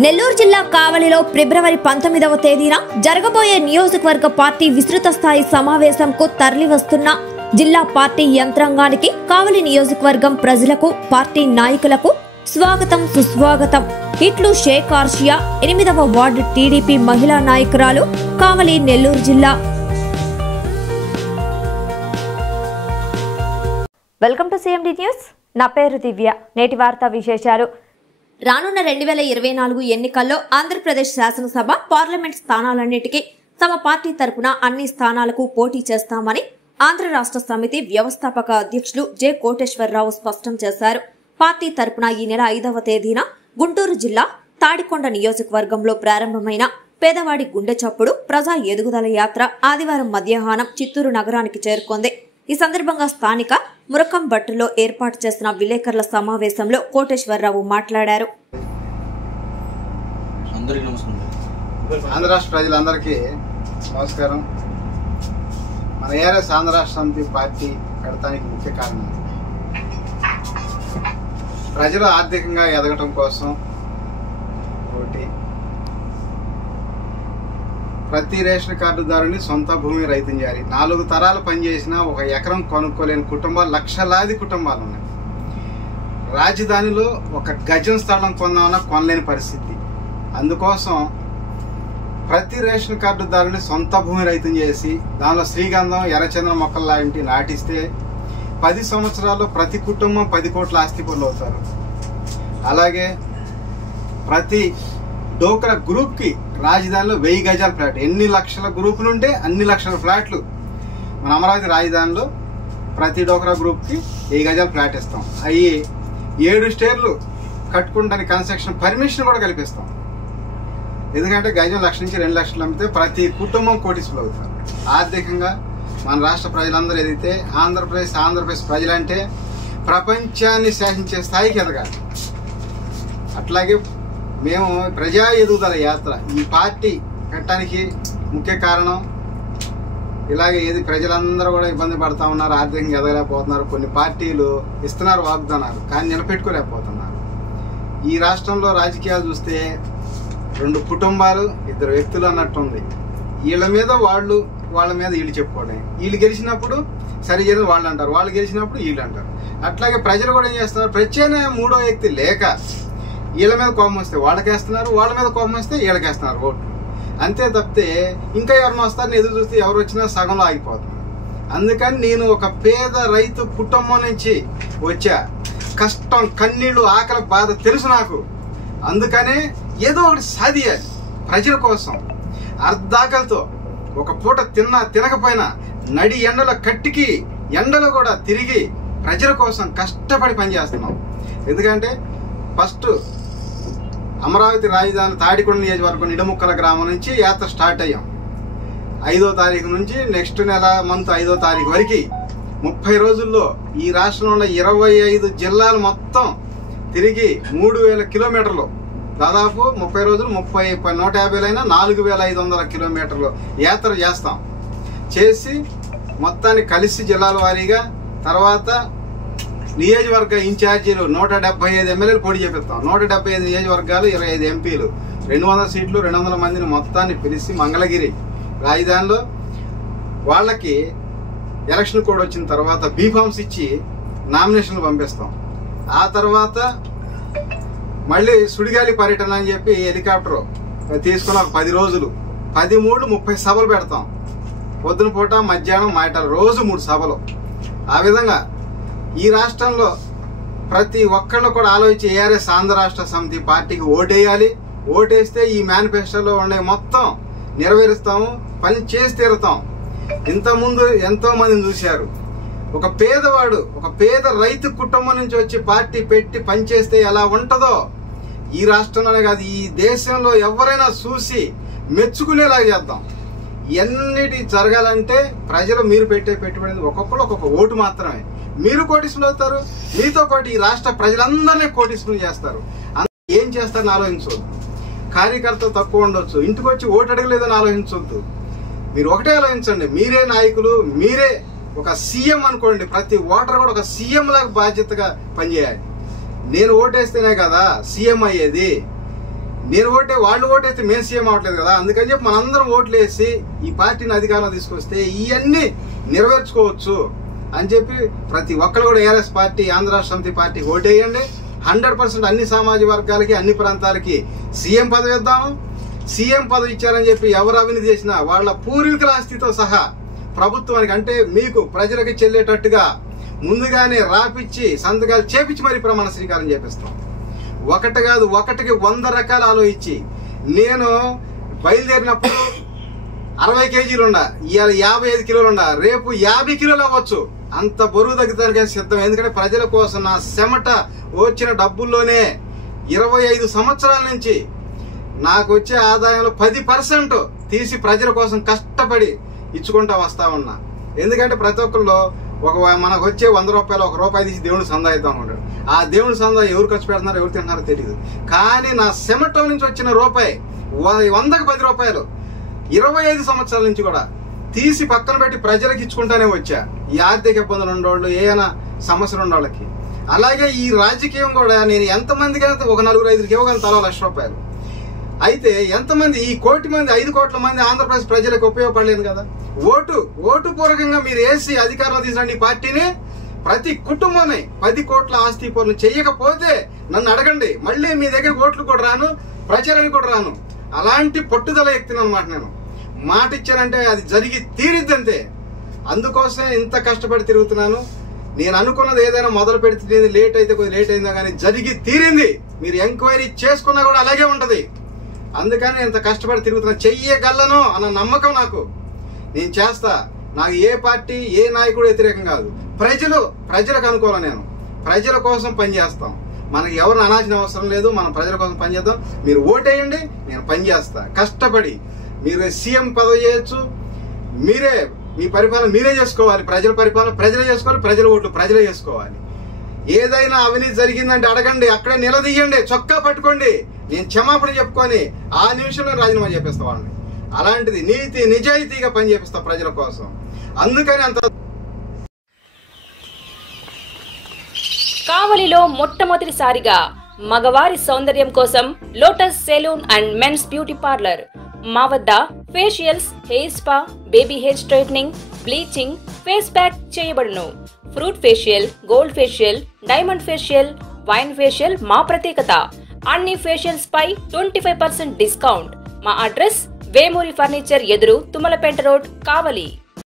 నెల్లూరు జిల్లా కావలిలో ఫిబ్రవరి 19వ తేదీన జరగబోయే నియోజకవర్గ పార్టీ విస్తృత స్థాయి సమావేశంకు తరలివస్తున్న జిల్లా పార్టీ యంత్రాంగానికి కావలి నియోజకవర్గం ప్రజలకు పార్టీ నాయకులకు స్వాగతం సుస్వాగతం. ఇట్లు షేక్ ఆర్షియా 8వ వార్డు టీడీపీ మహిళా నాయకురాలు, కావలి, నెల్లూరు జిల్లా. Welcome to CMD news. నా పేరు దివ్య. నేటి వార్తా విశేషాలు. రానున్న 2024 ఎన్నికల్లో ఆంధ్రప్రదేశ్ శాసనసభ, పార్లమెంట్ స్థానాలన్నిటికీ తమ పార్టీ తరపున అన్ని స్థానాలకు పోటీ చేస్తామని ఆంధ్ర రాష్ట్ర సమితి వ్యవస్థాపక అధ్యక్షులు జె కోటేశ్వరరావు స్పష్టం చేశారు. పార్టీ తరపున ఈ నెల 5వ తేదీన గుంటూరు జిల్లా తాడికొండ నియోజకవర్గంలో ప్రారంభమైన పేదవాడి గుండె చప్పుడు ప్రజా ఎదుగుదల యాత్ర ఆదివారం మధ్యాహ్నం చిత్తూరు నగరానికి చేరుకుంది. ఈ సందర్భంగా స్థానిక మురకంబట్టులో ఏర్పాటు చేసిన విలేకరుల సమావేశంలో కోటేశ్వరరావు మాట్లాడారు. ఆంధ్ర రాష్ట్ర ప్రజలందరికీ నమస్కారం. మన ఏఆర్ఎస్ ఆంధ్ర రాష్ట్ర సమితి పార్టీ పెడతానికి ముఖ్య కారణం ప్రజలు ఆర్థికంగా ఎదగటం కోసం. ఒకటి, ప్రతి రేషన్ కార్డుదారుని సొంత భూమి రైతుని చేయాలి. 4 తరాలు పనిచేసినా 1 ఎకరం కొనుక్కోలేని కుటుంబాలు, లక్షలాది కుటుంబాలు ఉన్నాయి. రాజధానిలో 1 గజం స్థలం కొందామన్నా కొనలేని పరిస్థితి. అందుకోసం ప్రతి రేషన్ కార్డుదారుని సొంత భూమి రైతుని చేసి దానిలో శ్రీగంధం, ఎర్రచంద్ర మొక్కలు లాంటి నాటిస్తే 10 సంవత్సరాల్లో ప్రతి కుటుంబం 10 కోట్ల ఆస్తి పనులు అవుతారు. అలాగే ప్రతి డోక్రా గ్రూప్ కి రాజధానిలో 1000 గజాల ఫ్లాట్. ఎన్ని లక్షల గ్రూపులు ఉంటే అన్ని లక్షల ఫ్లాట్లు మన అమరావతి రాజధానిలో ప్రతి డోక్రా గ్రూప్ కి 1000 గజాల ఫ్లాట్ ఇస్తాం. అవి 7 స్టేర్లు కట్టుకుంటానికి కన్స్ట్రక్షన్ పర్మిషన్ కూడా కల్పిస్తాం. ఎందుకంటే గజం 1 నుంచి 2 లక్షలు అమ్మితే ప్రతి కుటుంబం కోటీసులు అవుతారు. ఆర్థికంగా మన రాష్ట్ర ప్రజలందరూ ఎదిగితే ఆంధ్రప్రదేశ్ ప్రజలంటే ప్రపంచాన్ని శాసించే స్థాయికి ఎదగాలి. అట్లాగే మేము ప్రజా ఎదుగుదల యాత్ర ఈ పార్టీ పెట్టడానికి ముఖ్య కారణం ఇలాగే ప్రజలందరూ కూడా ఇబ్బంది పడతా ఉన్నారు, ఆర్థికంగా ఎదగలేకపోతున్నారు. కొన్ని పార్టీలు ఇస్తున్నారు వాగ్దానాలు, కానీ నిలబెట్టుకోలేకపోతున్నారు. ఈ రాష్ట్రంలో రాజకీయాలు చూస్తే 2 కుటుంబాలు 2 వ్యక్తులు అన్నట్టుంది. వీళ్ళ మీద వాళ్ళ మీద వీళ్ళు చెప్పుకోవడం. వీళ్ళు గెలిచినప్పుడు సరి చేయడం వాళ్ళు అంటారు, వాళ్ళు గెలిచినప్పుడు వీళ్ళు అంటారు. అట్లాగే ప్రజలు కూడా ఏం చేస్తున్నారు, ప్రత్యేక 3వ వ్యక్తి లేక వీళ్ళ మీద కోపం వస్తే వాళ్ళకేస్తున్నారు, వాళ్ళ మీద కోపం వస్తే వీళ్ళకేస్తున్నారు ఓట్లు. అంతే తప్పితే ఇంకా ఎవరిని వస్తారని ఎదురు చూస్తే ఎవరు వచ్చినా సగంలో ఆగిపోతున్నారు. అందుకని నేను ఒక పేద రైతు కుటుంబం నుంచి వచ్చా. కష్టం, కన్నీళ్లు, ఆకలి, బాధ తెలుసు నాకు. అందుకనే ఏదో ఒకటి సాధియాలి ప్రజల కోసం. అర్ధాకలతో ఒక పూట తినకపోయినా నడి ఎండలో కట్టికి ఎండలో కూడా తిరిగి ప్రజల కోసం కష్టపడి పనిచేస్తున్నాం. ఎందుకంటే ఫస్ట్ అమరావతి రాజధాని తాడికొండ నియోజకవర్గం నిడముక్కల గ్రామం నుంచి యాత్ర స్టార్ట్ అయ్యాం. 5వ తారీఖు నుంచి నెక్స్ట్ నెల మంత్ 5వ తారీఖు వరకు 30 రోజుల్లో ఈ రాష్ట్రంలో ఉన్న 25 జిల్లాలు మొత్తం తిరిగి 3000 కిలోమీటర్లు, దాదాపు 30 రోజులు 150 4500 కిలోమీటర్లు యాత్ర చేస్తాం. చేసి మొత్తాన్ని కలిసి జిల్లాల వారీగా తర్వాత నియోజకవర్గ ఇన్ఛార్జీలు 175 ఎమ్మెల్యేలు పోటీ చేపిస్తాం. 175 నియోజకవర్గాలు, 25 ఎంపీలు, 200 సీట్లు, 200 మందిని మొత్తాన్ని పిలిచి మంగళగిరి రాజధానిలో వాళ్ళకి ఎలక్షన్ కోడ్ వచ్చిన తర్వాత బీఫామ్స్ ఇచ్చి నామినేషన్లు పంపిస్తాం. ఆ తర్వాత మళ్ళీ సుడిగాలి పర్యటన అని చెప్పి హెలికాప్టర్ తీసుకుని ఒక 10 రోజులు 13-30 సభలు పెడతాం. పొద్దున పూట, మధ్యాహ్నం, మాటలు రోజు 3 సభలు. ఆ విధంగా ఈ రాష్ట్రంలో ప్రతి ఒక్కళ్ళు కూడా ఆలోచించి ఏఆర్ఎస్ ఆంధ్ర రాష్ట్ర సమితి పార్టీకి ఓటేయాలి. ఓటేస్తే ఈ మేనిఫెస్టోలో ఉండే మొత్తం నెరవేరుస్తాము, పని చేసి తీరుతాం. ఇంతకుముందు ఎంతో మందిని చూశారు. ఒక పేదవాడు, ఒక పేద రైతు కుటుంబం నుంచి వచ్చి పార్టీ పెట్టి పనిచేస్తే ఎలా ఉంటుందో ఈ రాష్ట్రంలోనే కాదు ఈ దేశంలో ఎవరైనా చూసి మెచ్చుకునేలాగా చేద్దాం. ఎన్నిటి జరగాలంటే ప్రజలు మీరు పెట్టే పెట్టుబడి ఒక్కొక్కరు ఒక్కొక్క ఓటు మాత్రమే. మీరు కోటీసులు అవుతారు, మీతో పాటు ఈ రాష్ట్ర ప్రజలందరినీ కోటీసులు చేస్తారు. ఏం చేస్తారని ఆలోచించవద్దు. కార్యకర్త తక్కువ ఉండొచ్చు, ఇంటికి వచ్చి ఓటు అడగలేదని ఆలోచించవద్దు. మీరు ఒకటే ఆలోచించండి, మీరే నాయకులు, మీరే ఒక సీఎం అనుకోండి. ప్రతి ఓటర్ కూడా ఒక సీఎం లాగా బాధ్యతగా పనిచేయాలి. నేను ఓటేస్తేనే కదా సీఎం అయ్యేది. వాళ్ళు ఓటేస్తే మేము సీఎం అవ్వట్లేదు కదా, అందుకని చెప్పి మనందరం ఓట్లు వేసి ఈ పార్టీని అధికారంలో తీసుకొస్తే ఇవన్నీ నెరవేర్చుకోవచ్చు అని చెప్పి ప్రతి ఒక్కరు కూడా ఏఆర్ఎస్ పార్టీ, ఆంధ్ర రాష్ట్ర సమితి పార్టీ ఓటేయండి. 100% అన్ని సామాజిక వర్గాలకి, అన్ని ప్రాంతాలకి సీఎం పదవి ఇద్దాము. సీఎం పదవి ఇచ్చారని చెప్పి ఎవరు అవినీతి చేసినా వాళ్ళ పూర్వీకుల ఆస్తితో సహా ప్రభుత్వానికి, అంటే మీకు ప్రజలకి చెల్లేటట్టుగా ముందుగానే రాపిచ్చి సంతకాలు చేపించి మరి ప్రమాణ స్వీకారం చేపిస్తాం. ఒకటి కాదు, ఒకటికి 100 రకాలు ఆలోచించి, నేను బయలుదేరినప్పుడు 60 కేజీలు ఉండా, ఇవాళ 55 కిలోలు ఉండా, రేపు 50 కిలోలు అవ్వచ్చు. అంత బరువు తగ్గుతానికైనా సిద్ధం. ఎందుకంటే ప్రజల కోసం నా చెమట వచ్చిన డబ్బుల్లోనే 25 సంవత్సరాల నుంచి నాకు వచ్చే ఆదాయంలో 10% తీసి ప్రజల కోసం కష్టపడి ఇచ్చుకుంటా వస్తా ఉన్నా. ఎందుకంటే ప్రతి ఒక్కరిలో మనకు వచ్చే 100 రూపాయలు 1 రూపాయి తీసి దేవుడు సందా ఇద్దాం ఉంటాడు. ఆ దేవుడి సందా ఎవరు ఖర్చు పెడుతున్నారో ఎవరు తింటున్నారో తెలియదు. కానీ నా చెమట నుంచి వచ్చిన రూపాయి 100కి 10 రూపాయలు 25 సంవత్సరాల నుంచి కూడా తీసి పక్కన పెట్టి ప్రజలకు ఇచ్చుకుంటానే వచ్చా. ఈ ఆర్థిక ఇబ్బందులు ఉండేవాళ్ళు, ఏమైనా సమస్యలు ఉండేవాళ్ళకి. అలాగే ఈ రాజకీయం కూడా నేను ఎంతమందికి ఒక 4-5కి ఇవ్వగలను తలా 1,00,000 రూపాయలు. అయితే ఎంతమంది, ఈ 1 కోటి మంది 5 కోట్ల మంది ఆంధ్రప్రదేశ్ ప్రజలకు ఉపయోగపడలేదు కదా. ఓటు పూర్వకంగా మీరు వేసి అధికారంలో తీసినండి ఈ పార్టీని. ప్రతి కుటుంబాన్ని 10 కోట్ల ఆస్తి పనులు చేయకపోతే నన్ను అడగండి, మళ్ళీ మీ దగ్గర ఓట్లు కూడా రాను, ప్రచారానికి కూడా రాను. అలాంటి పట్టుదల ఎక్కిన అనమాట. నేను మాట ఇచ్చానంటే అది జరిగి తీరిద్దంతే. అందుకోసం ఇంత కష్టపడి తిరుగుతున్నాను. నేను అనుకున్నది ఏదైనా మొదలు పెడితే లేట్ అయితే కొద్దిగా లేట్ అయిందా కానీ జరిగి తీరింది. మీరు ఎంక్వైరీ చేసుకున్నా కూడా అలాగే ఉంటది. అందుకని ఇంత కష్టపడి తిరుగుతున్నా. చెయ్యగలను అన్న నమ్మకం నాకు. నేను చేస్తా. నాకు ఏ పార్టీ, ఏ నాయకుడు వ్యతిరేకం కాదు. ప్రజలకు అనుకోవాలి. నేను ప్రజల కోసం పనిచేస్తాం. మనకి ఎవరిని అనాల్సిన అవసరం లేదు. మనం ప్రజల కోసం పనిచేద్దాం. మీరు ఓటేయండి, నేను పనిచేస్తా కష్టపడి. మీరు సీఎం పదవి చేయొచ్చు, మీరే మీ పరిపాలన మీరే చేసుకోవాలి. ప్రజల పరిపాలన ప్రజలే చేసుకోవాలి, ప్రజల ఓట్లు ప్రజలే చేసుకోవాలి. ఏదైనా అవినీతి జరిగిందంటే అడగండి, అక్కడే నిలదీయండి, చొక్కా పట్టుకోండి. నేను క్షమాపణ చెప్పుకొని ఆ నిమిషంలో రాజీనామా చేపిస్తా వాళ్ళని. అలాంటిది నీతి నిజాయితీగా పని చేపిస్తా ప్రజల కోసం. అందుకని అంత. కావలిలో మొట్టమొదటిసారిగా మగవారి సౌందర్యం కోసం lotus salon and men's beauty parlour. మా వద్ద facials, hair spa, baby hair straightening, bleaching, face pack చేయబడును. Fruit facial, gold facial, diamond facial, wine facial మా ప్రత్యేకత. అన్ని ఫేషియల్స్ పై 25% డిస్కౌంట్. మా అడ్రస్ వేమూరి ఫర్నిచర్ ఎదురు, తుమ్మలపేట రోడ్, కావలి.